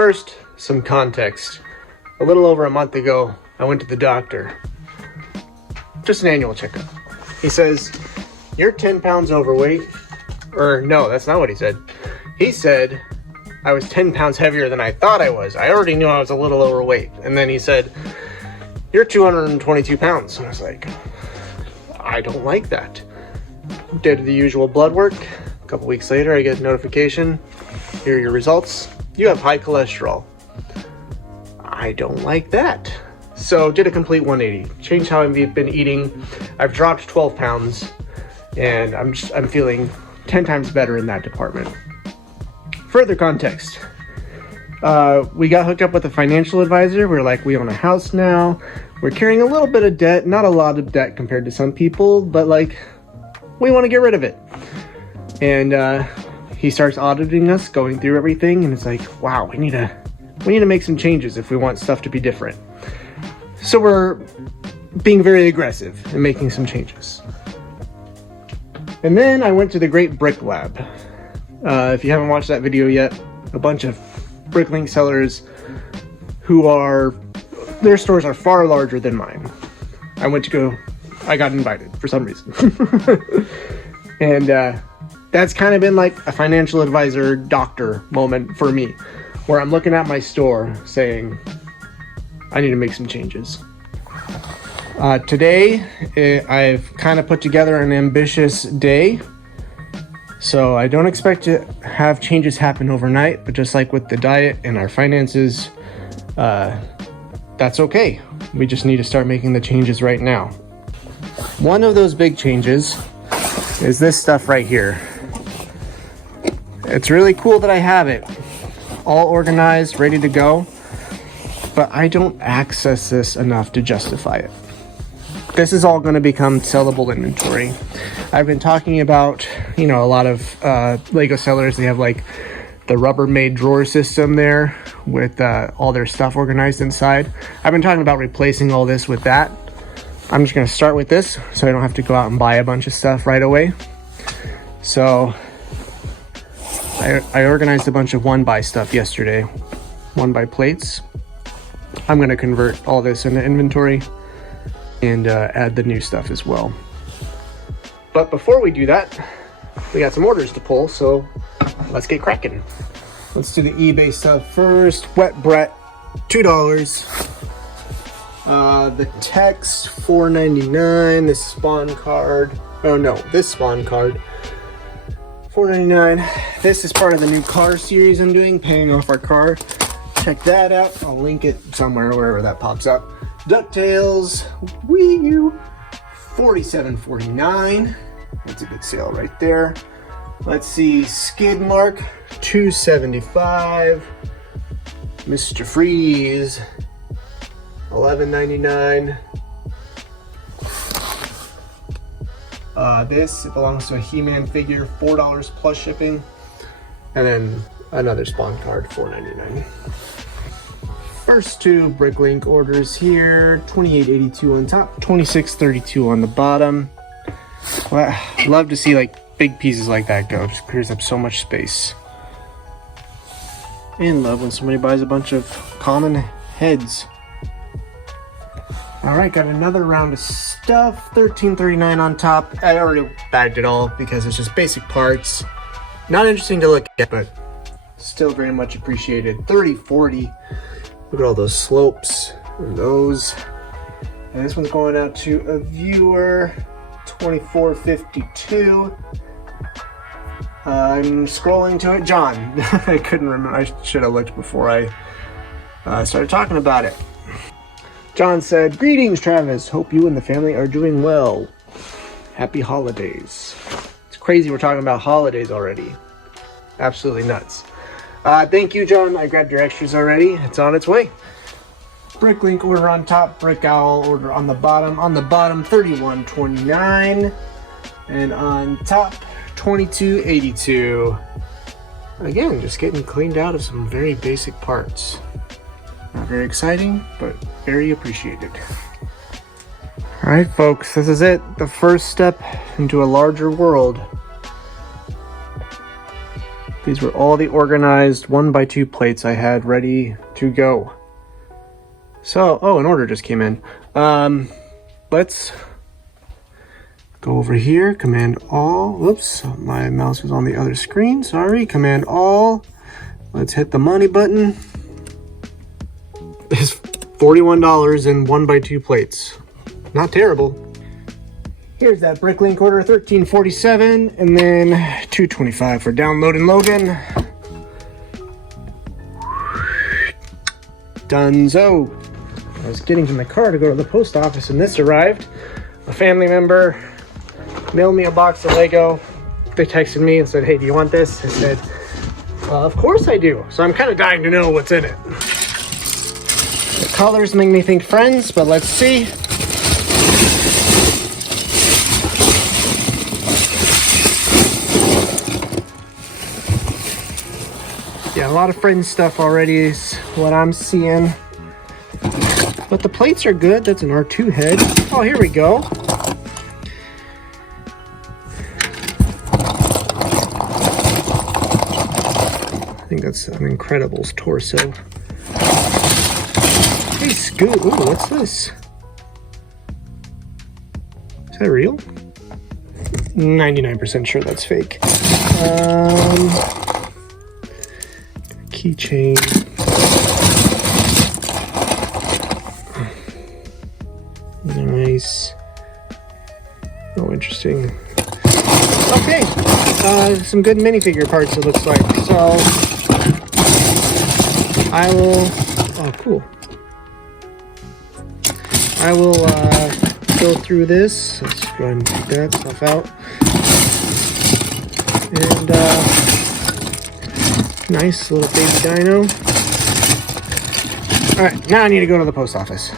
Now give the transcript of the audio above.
First, some context. A little over a month ago, I went to the doctor. Just an annual checkup. He says, "You're 10 pounds overweight." Or no, that's not what he said. He said I was 10 pounds heavier than I thought I was. I already knew I was a little overweight. And then he said, "You're 222 pounds. And I was like, I don't like that. Did the usual blood work. A couple weeks later, I get a notification. Here are your results. You have high cholesterol. I don't like that. So did a complete 180. Changed how I've been eating. I've dropped 12 pounds and I'm feeling 10 times better in that department. Further context. We got hooked up with a financial advisor. We're like, we own a house now. We're carrying a little bit of debt, not a lot of debt compared to some people, but like, we want to get rid of it. And he starts auditing us, going through everything, and it's like, wow, we need to make some changes if we want stuff to be different. So we're being very aggressive in making some changes. And then I went to the Great Brick Lab. If you haven't watched that video yet, a bunch of Bricklink sellers their stores are far larger than mine. I got invited for some reason. And that's kind of been like a financial advisor doctor moment for me, where I'm looking at my store saying, I need to make some changes. Today, I've kind of put together an ambitious day. So I don't expect to have changes happen overnight, but just like with the diet and our finances, that's okay. We just need to start making the changes right now. One of those big changes is this stuff right here. It's really cool that I have it all organized, ready to go, but I don't access this enough to justify it. This is all going to become sellable inventory. I've been talking about, a lot of Lego sellers, they have like the Rubbermaid drawer system there with all their stuff organized inside. I've been talking about replacing all this with that. I'm just going to start with this so I don't have to go out and buy a bunch of stuff right away. So I organized a bunch of 1x stuff yesterday, 1x plates. I'm going to convert all this into inventory and add the new stuff as well. But before we do that, we got some orders to pull, so let's get cracking. Let's do the eBay stuff first. Wet Brett, $2. The text, $4.99. This spawn card. Oh no, this spawn card, $4.99. This is part of the new car series I'm doing, paying off our car. Check that out. I'll link it somewhere, wherever that pops up. DuckTales, Wii U, $47.49. That's a good sale right there. Let's see, Skidmark, $2.75. Mr. Freeze, $11.99. This, it belongs to a He-Man figure, $4 plus shipping. And then another spawn card, $4.99. First two Bricklink orders here, $28.82 on top, $26.32 on the bottom. Well, love to see like big pieces like that go. Just clears up so much space. And love when somebody buys a bunch of common heads. All right, got another round of stuff, $13.39 on top. I already bagged it all because it's just basic parts. Not interesting to look at, but still very much appreciated. $30.40. Look at all those slopes and those. And this one's going out to a viewer, $24.52. I'm scrolling to it. John. I couldn't remember. I should have looked before I started talking about it. John said, "Greetings, Travis. Hope you and the family are doing well. Happy holidays." It's crazy we're talking about holidays already. Absolutely nuts. Thank you, John. I grabbed your extras already. It's on its way. Bricklink order on top, Brick Owl order on the bottom. On the bottom, $31.29. And on top, $22.82. Again, just getting cleaned out of some very basic parts. Not very exciting, but very appreciated. All right, folks, this is it. The first step into a larger world. These were all the organized 1x2 plates I had ready to go. So, oh, an order just came in. Let's go over here, Command All. Whoops, my mouse was on the other screen, sorry. Command All. Let's hit the money button. It's $41 in 1x2 plates. Not terrible. Here's that Bricklink order, $13.47, and then $2.25 for download in Logan. Dunzo. I was getting to my car to go to the post office, and this arrived. A family member mailed me a box of Lego. They texted me and said, hey, do you want this? I said, of course I do. So I'm kind of dying to know what's in it. The colors make me think Friends, but let's see. Yeah, a lot of Friends stuff already is what I'm seeing. But the plates are good. That's an R2 head. Oh, here we go. I think that's an Incredibles torso. Hey, Scoot. Ooh, what's this? Is that real? 99% sure that's fake. Keychain. Nice. Oh, interesting. Okay. Some good minifigure parts, it looks like. So, I will... Oh, cool. I will go through this. Let's go ahead and take that stuff out. And, nice little baby dino. Alright, now I need to go to the post office.